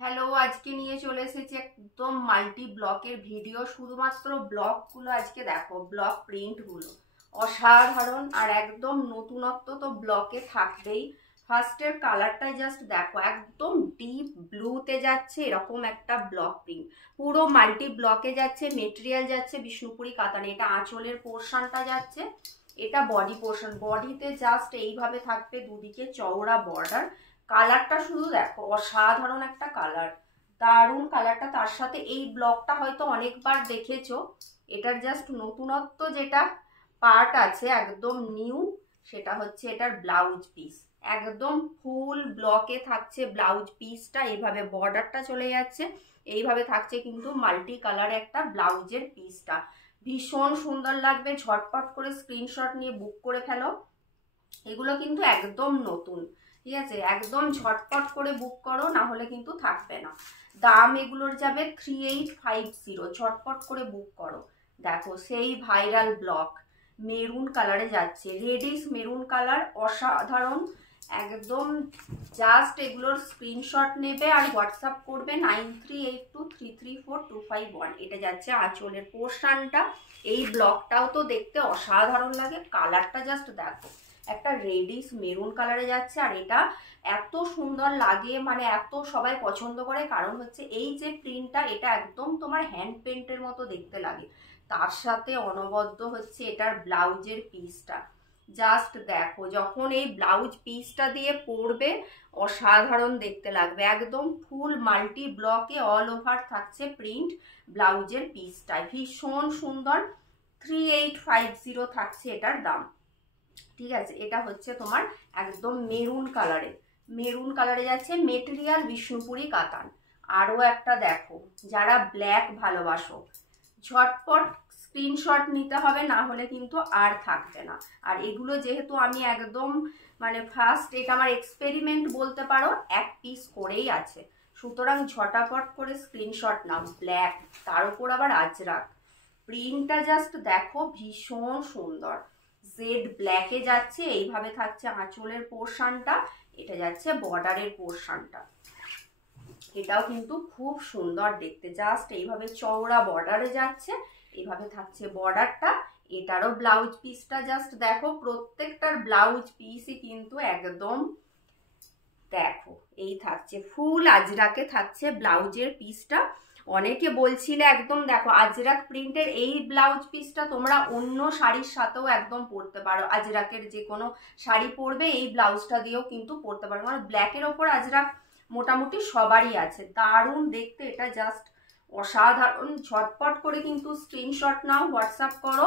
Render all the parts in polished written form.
Hello, আজকে নিয়ে চলে এসেছি একদম মাল্টি ব্লকের ভিডিও। শুধুমাত্র ব্লকগুলো আজকে দেখো, ব্লক প্রিন্টগুলো অসাধারণ আর একদম নতুনত্ব তো ব্লকে থাকবেই। ফার্স্টের কালারটাই জাস্ট দেখো, একদম ডিপ ব্লুতে যাচ্ছে এরকম একটা ব্লক প্রিন্ট। পুরো মাল্টি ব্লকে যাচ্ছে, মেটেরিয়াল যাচ্ছে বিষ্ণুপুরি কাতানে। এটা আঁচলের পোর্শনটা যাচ্ছে, এটা বডি পোর্শন। বডিতে জাস্ট এইভাবে থাকবে দুদিকে চওড়া বর্ডার। কালারটা শুধু দেখো, অসাধারণ একটা কালার, দারুণ কালারটা। তার সাথে এই ব্লকটা হয়তো অনেকবার দেখেছো। এটার জাস্ট নতুনত্ব যেটা পার্ট আছে একদম নিউ, সেটা হচ্ছে এটার ব্লাউজ পিস। একদম ফুল ব্লকে থাকছে ব্লাউজ পিসটা, এইভাবে বর্ডারটা চলে যাচ্ছে, এইভাবে থাকছে কিন্তু মাল্টি কালার একটা ব্লাউজের পিসটা। ভীষণ সুন্দর লাগবে। ঝটপট করে স্ক্রিনশট নিয়ে বুক করে ফেলো। এগুলো কিন্তু একদম নতুন, ঠিক আছে? একদম ঝটপট করে বুক করো, না হলে কিন্তু থাকবে না। দাম এগুলোর যাবে 3850। ঝটপট করে বুক করো। দেখো সেই ভাইরাল ব্লক মেরুন কালারে যাচ্ছে, রেডিশ মেরুন কালার, অসাধারণ একদম। জাস্ট এগুলোর স্ক্রিনশট নেবে আর হোয়াটসঅ্যাপ করবে 9382334251। এটা যাচ্ছে আঁচলের পোর্শনটা। এই ব্লকটাও তো দেখতে অসাধারণ লাগে, কালারটা জাস্ট দেখো, একটা রেডিশ মেরুন কালারে যাচ্ছে। আর এটা এত সুন্দর লাগে, মানে এত সবাই পছন্দ করে, কারণ হচ্ছে এই যে প্রিন্টটা, এটা একদম তোমার হ্যান্ড পেন্টের মতো দেখতে লাগে। তার সাথে অনবদ্য হচ্ছে এটার ব্লাউজের পিসটা। জাস্ট দেখো, যখন এই ব্লাউজ পিসটা দিয়ে পরবে অসাধারণ দেখতে লাগবে। একদম ফুল মাল্টি ব্লকে অল ওভার থাকছে প্রিন্ট ব্লাউজের পিসটায়, ভীষণ সুন্দর। 3850 থাকছে এটার দাম, ঠিক আছে? এটা হচ্ছে তোমার একদম মেরুন কালারে, মেরুন কালারে যাচ্ছে, মেটেরিয়াল বিষ্ণুপুরি কাতান। আরও একটা দেখো, যারা ব্ল্যাক ভালোবাসো ঝটপট স্ক্রিনশট নিতে হবে, না হলে কিন্তু আর থাকবে না। আর এগুলো যেহেতু আমি একদম মানে ফার্স্ট, এটা আমার এক্সপেরিমেন্ট বলতে পারো, এক পিস করেই আছে, সুতরাং ঝটাপট করে স্ক্রিনশট নাও। ব্ল্যাক, তার উপর আবার আজরাক, প্রিন্টটা জাস্ট দেখো, ভীষণ সুন্দর। জেড ব্ল্যাকে যাচ্ছে, এইভাবে থাকছে আঁচলের পোর্শনটা, এটা যাচ্ছে বর্ডারের পোর্শনটা। এটাও কিন্তু খুব সুন্দর দেখতে, জাস্ট এইভাবে চওড়া বর্ডারে যাচ্ছে, এইভাবে থাকছে বর্ডারটা। এটারও ব্লাউজ পিসটা জাস্ট দেখো, প্রত্যেকটার ব্লাউজ পিসই কিন্তু একদম দেখো এই থাকছে, ফুল আজরাকে থাকছে ব্লাউজের পিসটা। অনেকে বলছিলে একদম দেখো আজরাক প্রিন্টের এই ব্লাউজ পিসটা তোমরা অন্য শাড়ির সাথেও একদম পরতে পারো। আজরাকের যে কোনো শাড়ি পরবে এই ব্লাউজটা দিয়েও কিন্তু পরতে পারো, মানে ব্ল্যাকের ওপর আজরাক মোটামুটি সবারই আছে। দারুণ দেখতে এটা, জাস্ট অসাধারণ। ঝটপট করে কিন্তু স্ক্রিনশট নাও, হোয়াটসঅ্যাপ করো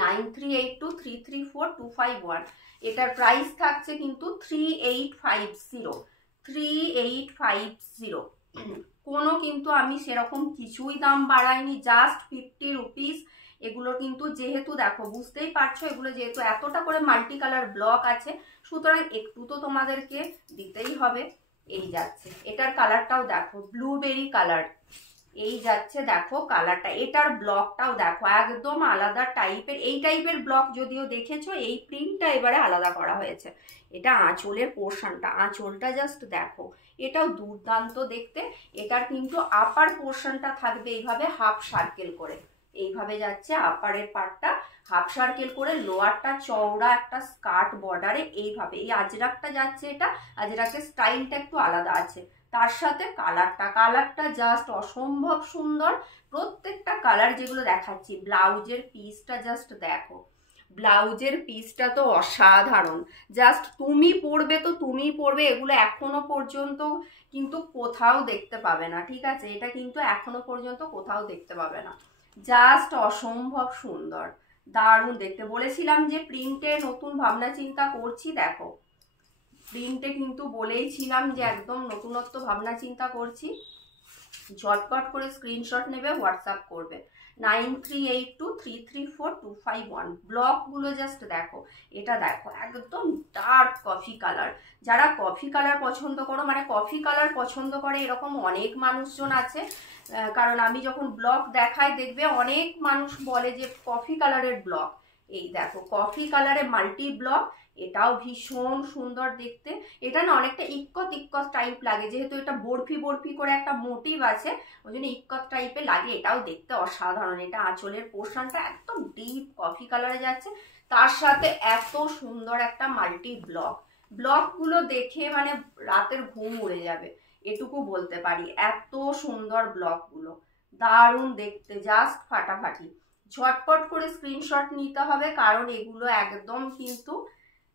9382334251। এটার প্রাইস থাকছে কিন্তু 3850। কোনো কিন্তু আমি সেরকম কিছুই দাম বাড়াইনি, জাস্ট 50 রুপিস। এগুলো কিন্তু যেহেতু দেখো, বুঝতেই পারছো, এগুলো যেহেতু এতটা করে মাল্টি কালার ব্লক আছে, সুতরাং একটু তো তোমাদেরকে দিতেই হবে। এই যাচ্ছে, এটার কালারটাও দেখো, ব্লুবেরি কালার, এই যাচ্ছে দেখো কালারটা। এটার ব্লকটাও দেখো, একদম আলাদা টাইপের। এই টাইপের ব্লক যদিও দেখেছো, এই প্রিন্টটা এবারে আলাদা করা হয়েছে। এটা আঁচলের পোর্শনটা, আঁচলটা জাস্ট দেখো, এটাও দুর্দান্ত দেখতে। এটার কিন্তু আপার পোর্শনটা থাকবে এইভাবে হাফ সার্কেল করে, এইভাবে যাচ্ছে আপারের পার্টটা হাফ সার্কেল করে, লোয়ারটা চওড়া একটা স্কার্ট বর্ডারে এইভাবে। এই আজরাকটা যাচ্ছে, এটা আজরাকের স্টাইলটা একটু আলাদা আছে। তার সাথে কালারটা জাস্ট অসম্ভব সুন্দর। প্রত্যেকটা কালার যেগুলো দেখাচ্ছি, ব্লাউজের পিসটা জাস্ট দেখো, ব্লাউজের পিসটা তো অসাধারণ। জাস্ট তুমি পরবে তো তুমি পরবে, এগুলো এখনো পর্যন্ত কিন্তু কোথাও দেখতে পাবে না, ঠিক আছে? এটা কিন্তু এখনো পর্যন্ত কোথাও দেখতে পাবে না, জাস্ট অসম্ভব সুন্দর, দারুণ দেখতে। বলেছিলাম যে প্রিন্টে নতুন ভাবনা চিন্তা করছি, দেখো প্রিন্টে কিন্তু বলেইছিলাম যে একদম নতুনত্ব ভাবনা চিন্তা করছি। ঝটপট করে স্ক্রিনশট নেবে, হোয়াটসঅ্যাপ করবে 9382334251। ব্লকগুলো জাস্ট দেখো, এটা দেখো একদম ডার্ক কফি কালার। যারা কফি কালার পছন্দ করো, মানে কফি কালার পছন্দ করে এরকম অনেক মানুষজন আছে, কারণ আমি যখন ব্লক দেখাই দেখবে অনেক মানুষ বলে যে কফি কালারের ব্লক। এই দেখো কফি কালারে মাল্টি ব্লক, এটাও ভীষণ সুন্দর দেখতে। এটা না অনেকটা ইক্কত ইক্কত টাইপ লাগে, যেহেতু এটা বরফি বরফি করে একটা মোটিভ আছে, ওই জন্য ইক্কত টাইপের লাগে। এটাও দেখতে অসাধারণ। এটা আঁচলের পোর্শনটা একদম ডিপ কফি কালারে যাচ্ছে, তার সাথে এত সুন্দর একটা মাল্টি ব্লক। ব্লকগুলো দেখে মানে রাতের ঘুম উড়ে যাবে, এটুকু বলতে পারি। এত সুন্দর ব্লকগুলো, দারুণ দেখতে, জাস্ট ফাটাফাটি। ঝটপট করে স্ক্রিনশট নিতে হবে, কারণ এগুলো একদম কিন্তু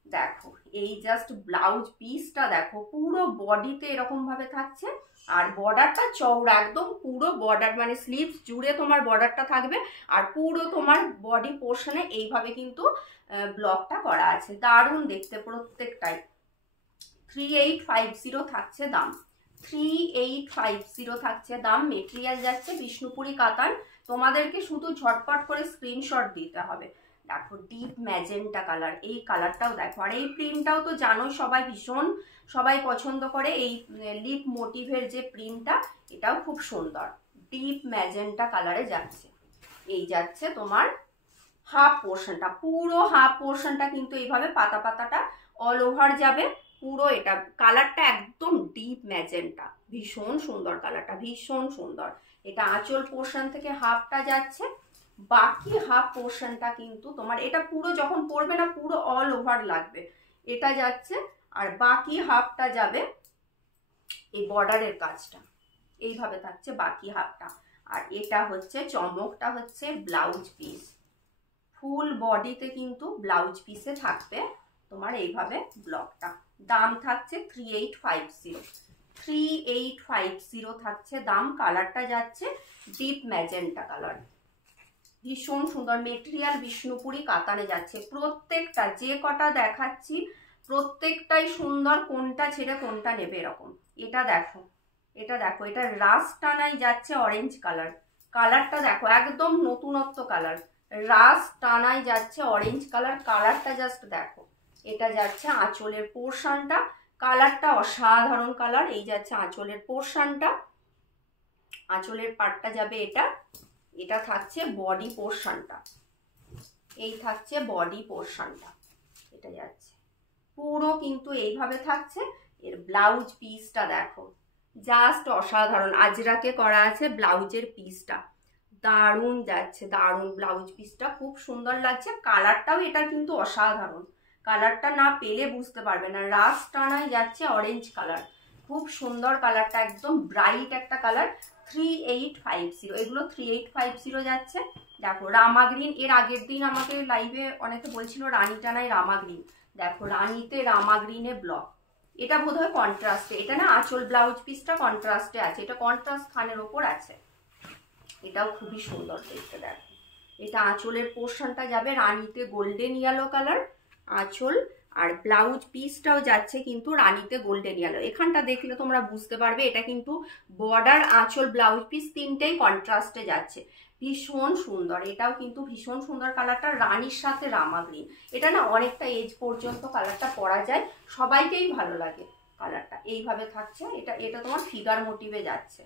দেখো, এই জাস্ট ব্লাউজ পিসটা দেখো, পুরো বডিতে এরকম ভাবে থাকছে। আর বর্ডারটা চওড়া, একদম পুরো বর্ডার মানে স্লিভস জুড়ে তোমার বর্ডারটা থাকবে, আর পুরো তোমার বডি পোর্শনে এইভাবে কিন্তু ব্লকটা করা আছে। দারুণ দেখতে প্রত্যেকটাই। 3850 থাকছে দাম, 3850 থাকছে দাম। মেটেরিয়াল যাচ্ছে বিষ্ণুপুরি কাতান। তোমাদেরকে শুধু ঝটপট করে স্ক্রিনশট দিতে হবে। দেখো ডিপ ম্যাজেন্টা কালার, এই কালারটাও দেখো। আর এই প্রিন্টটাও তো জানোই সবাই, ভীষণ সবাই পছন্দ করে এই লিপ মোটিভের যে প্রিন্টটা, এটাও খুব সুন্দর। ডিপ ম্যাজেন্টা কালারে যাচ্ছে। এই যাচ্ছে তোমার হাফ পোর্শনটা, পুরো হাফ পোর্শনটা কিন্তু এইভাবে পাতা পাতাটা অল ওভার যাবে পুরো। এটা কালারটা একদম ডিপ ম্যাজেন্টা, ভীষণ সুন্দর কালারটা, ভীষণ সুন্দর। এটা আঁচল পোর্শন থেকে হাফটা যাচ্ছে, বাকি হাফ পোর্শনটা কিন্তু তোমার এটা পুরো যখন পরবে না পুরো অল ওভার লাগবে, এটা যাচ্ছে। আর বাকি হাফটা যাবে এই বর্ডারের কাজটা, এইভাবে থাকছে বাকি হাফটা। আর এটা হচ্ছে চমকটা, হচ্ছে ব্লাউজ পিস। ফুল বডিতে কিন্তু ব্লাউজ পিসে থাকবে তোমার এইভাবে ব্লকটা। দাম থাকছে 3850, 3850 থাকছে দাম। কালারটা যাচ্ছে ডিপ ম্যাজেন্টা কালার, ভীষণ সুন্দর। মেটেরিয়াল বিষ্ণুপুরি কাতানে যাচ্ছে। প্রত্যেকটা যে কটা দেখাচ্ছি প্রত্যেকটাই সুন্দর, কোনটা ছেড়ে কোনটা নেবে এরকম। এটা দেখো, এটা দেখো, এটা রাস টানাই যাচ্ছে অরেঞ্জ কালার। কালারটা দেখো একদম নতুনত্ব কালার, রাস টানাই যাচ্ছে অরেঞ্জ কালার। কালারটা জাস্ট দেখো। এটা যাচ্ছে আঁচলের পোর্শনটা, কালারটা অসাধারণ কালার। এই যাচ্ছে আঁচলের পোর্শনটা, আঁচলের পাটটা যাবে এটা। এটা থাকছে বডি পোর্শনটা, এই থাকছে বডি পোর্শনটা। এটা যাচ্ছে পুরো কিন্তু এইভাবে থাকছে। এর ব্লাউজ পিসটা দেখো, জাস্ট অসাধারণ। আজরাকে করা আছে ব্লাউজের পিসটা, দারুণ যাচ্ছে, দারুণ। ব্লাউজ পিসটা খুব সুন্দর লাগছে। কালারটাও এটা কিন্তু অসাধারণ, কালারটা না পেলে বুঝতে পারবে না। রাস টানাই যাচ্ছে অরেঞ্জ কালার, খুব সুন্দর কালারটা, একদম ব্রাইট একটা কালার। 3850, এগুলো 3850 যাচ্ছে। দেখো রামা গ্রিন, এর আগের দিন আমাকে লাইভে অনেকে বলছিল রানী টানায় রামা গ্রিন। দেখো রানীতে রামা গ্রিনে ব্লক, এটা বোধহয় কন্ট্রাস্টে। এটা না আঁচল ব্লাউজ পিসটা কন্ট্রাস্টে আছে, এটা কন্ট্রাস্ট থানের ওপর আছে। এটাও খুবই সুন্দর দেখতে। দেখো এটা আঁচলের পোর্শনটা যাবে রানীতে গোল্ডেন ইয়েলো কালার আঁচল, আর ব্লাউজ পিসটাও যাচ্ছে কিন্তু রানীতে গোল্ডেন ইয়েলো। এখানটা দেখলে তোমরা বুঝতে পারবে এটা কিন্তু বর্ডার, আঁচল, ব্লাউজ পিস তিনটেই কন্ট্রাস্টে যাচ্ছে। ভীষণ সুন্দর, এটাও কিন্তু ভীষণ সুন্দর কালারটা, রানীর সাথে রামা গ্রিন। এটা না অনেকটা এজ পর্যন্ত কালারটা পরা যায়, সবাইকেই ভালো লাগে কালারটা। এইভাবে থাকছে এটা, এটা তোমার ফিগার মোটিভে যাচ্ছে।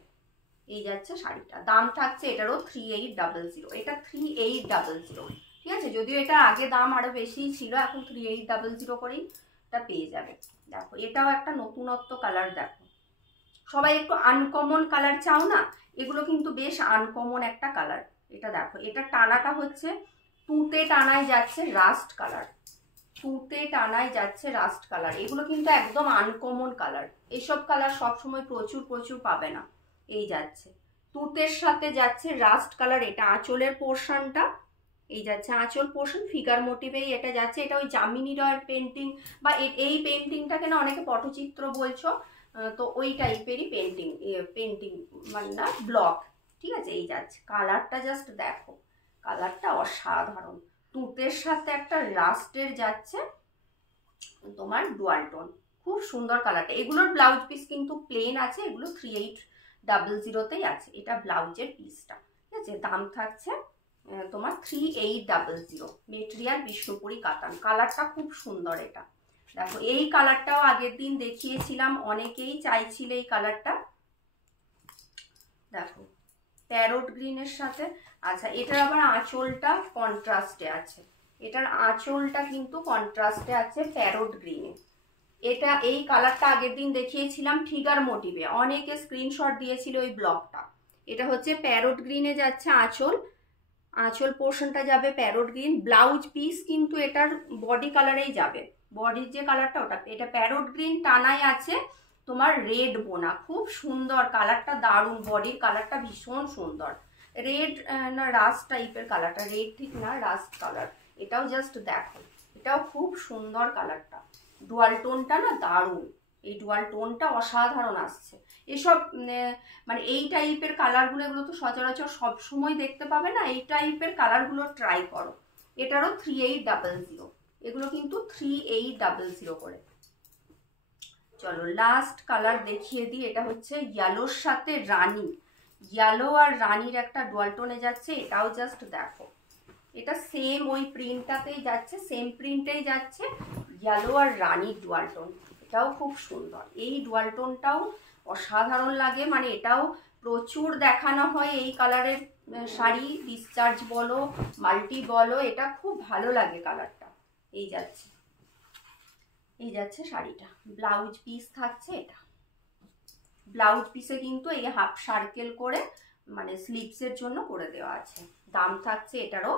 এই যাচ্ছে শাড়িটা। দাম থাকছে এটারও 3800, এটা 3800, ঠিক আছে। যদিও এটা আগে দাম আরো বেশি ছিল, এখন 3800 করেই এটা পেয়ে যাবে। দেখো এটাও একটা নতুনত্ব কালার। দেখো সবাই একটু আনকমন কালার চাও না, এগুলো কিন্তু বেশ আনকমন একটা কালার। এটা দেখো, এটা টানাটা হচ্ছে তুঁতে টানায় যাচ্ছে রাস্ট কালার, তুঁতে টানায় যাচ্ছে রাস্ট কালার। এগুলো কিন্তু একদম আনকমন কালার, এইসব কালার সবসময় প্রচুর প্রচুর পাবে না। এই যাচ্ছে তুঁতের সাথে যাচ্ছে রাস্ট কালার। এটা আঁচলের পোর্শনটা, এই যাচ্ছে আঁচল পোর্শন, ফিগার মোটিভেই এটা যাচ্ছে। এটা ওই যামিনী রয়ের পেন্টিং, বা এই পেন্টিংটাকে না অনেকে পটচিত্র বলছো, তো ওই টাইপেরই পেন্টিং মানে না ব্লক, ঠিক আছে। এই যাচ্ছে কালারটা, জাস্ট দেখো কালারটা অসাধারণ। তুঁতের সাথে একটা রাস্টের যাচ্ছে তোমার ডুয়াল টোন, খুব সুন্দর কালারটা। এগুলোর ব্লাউজ পিস কিন্তু প্লেন আছে, এগুলো 3800তেই আছে। এটা ব্লাউজের পিসটা, ঠিক আছে। দাম থাকছে তোমার 3800, মেটেরিয়াল বিষ্ণুপুরি কাতান। কালারটা খুব সুন্দর এটা। দেখো এই কালারটাও আগের দিন দেখিয়েছিলাম, অনেকেই চাইছিলে এই কালারটা। দেখো প্যারট গ্রিনের সাথে, আচ্ছা এটার আবার আঁচলটা কন্ট্রাস্টে আছে, এটার আঁচলটা কিন্তু কন্ট্রাস্টে আছে প্যারোট গ্রিনে। এটা এই কালারটা আগের দিন দেখিয়েছিলাম ফিগার মোটিভে, অনেকে স্ক্রিনশট দিয়েছিল ওই ব্লকটা। এটা হচ্ছে প্যারোট গ্রিনে যাচ্ছে আঁচল, আঁচল পোর্শনটা যাবে প্যারোট গ্রিন। ব্লাউজ পিস কিন্তু এটার বডি কালারেই যাবে, বডির যে কালারটা ওটা। এটা প্যারোট গ্রিন টানাই আছে তোমার রেড বোনা, খুব সুন্দর কালারটা, দারুণ, বডির কালারটা ভীষণ সুন্দর। রেড না রাস্ট টাইপের কালারটা, রেড ঠিক না, রাস্ট কালার। এটাও জাস্ট দেখো, এটাও খুব সুন্দর কালারটা, ডুয়াল টোনটা না দারুণ, এই ডুয়াল টোনটা অসাধারণ আসছে। এসব মানে এই টাইপের কালারগুলো, এগুলো তো সচরাচর সবসময় দেখতে পাবে না, এই টাইপের কালারগুলো ট্রাই করো। এটারও 3800, এগুলো কিন্তু 3800 করে। চলো লাস্ট কালার দেখিয়ে দিই, এটা হচ্ছে ইয়েলোর সাথে রানী, ইয়েলো আর রানীর একটা ডুয়াল টোনে যাচ্ছে। এটাও জাস্ট দেখো, এটা সেম ওই প্রিন্টটাতেই যাচ্ছে, সেম প্রিন্টেই যাচ্ছে, ইয়েলো আর রানীর ডুয়াল টোন। এটাও খুব সুন্দর, এই ডুয়াল টোনটাও অসাধারণ লাগে, মানে এটাও প্রচুর দেখানো হয় এই কালারের শাড়ি, ডিসচার্জ বলো মাল্টি বলো, এটা খুব ভালো লাগে কালারটা। এই যাচ্ছে, এই যাচ্ছে শাড়িটা, ব্লাউজ পিস থাকছে এটা, ব্লাউজ পিসে কিন্তু এই হাফ সার্কেল করে মানে স্লিভসের জন্য করে দেওয়া আছে। দাম থাকছে এটারও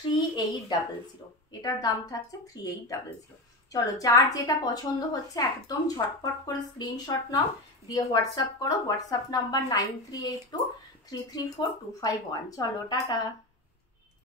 3800, এটার দাম থাকছে 3800। চলো যার যেটা পছন্দ হচ্ছে একদম ঝটপট করে স্ক্রিনশট নাও, দিয়ে হোয়াটসঅ্যাপ করো। WhatsApp number 9382334251। চলো টাটা।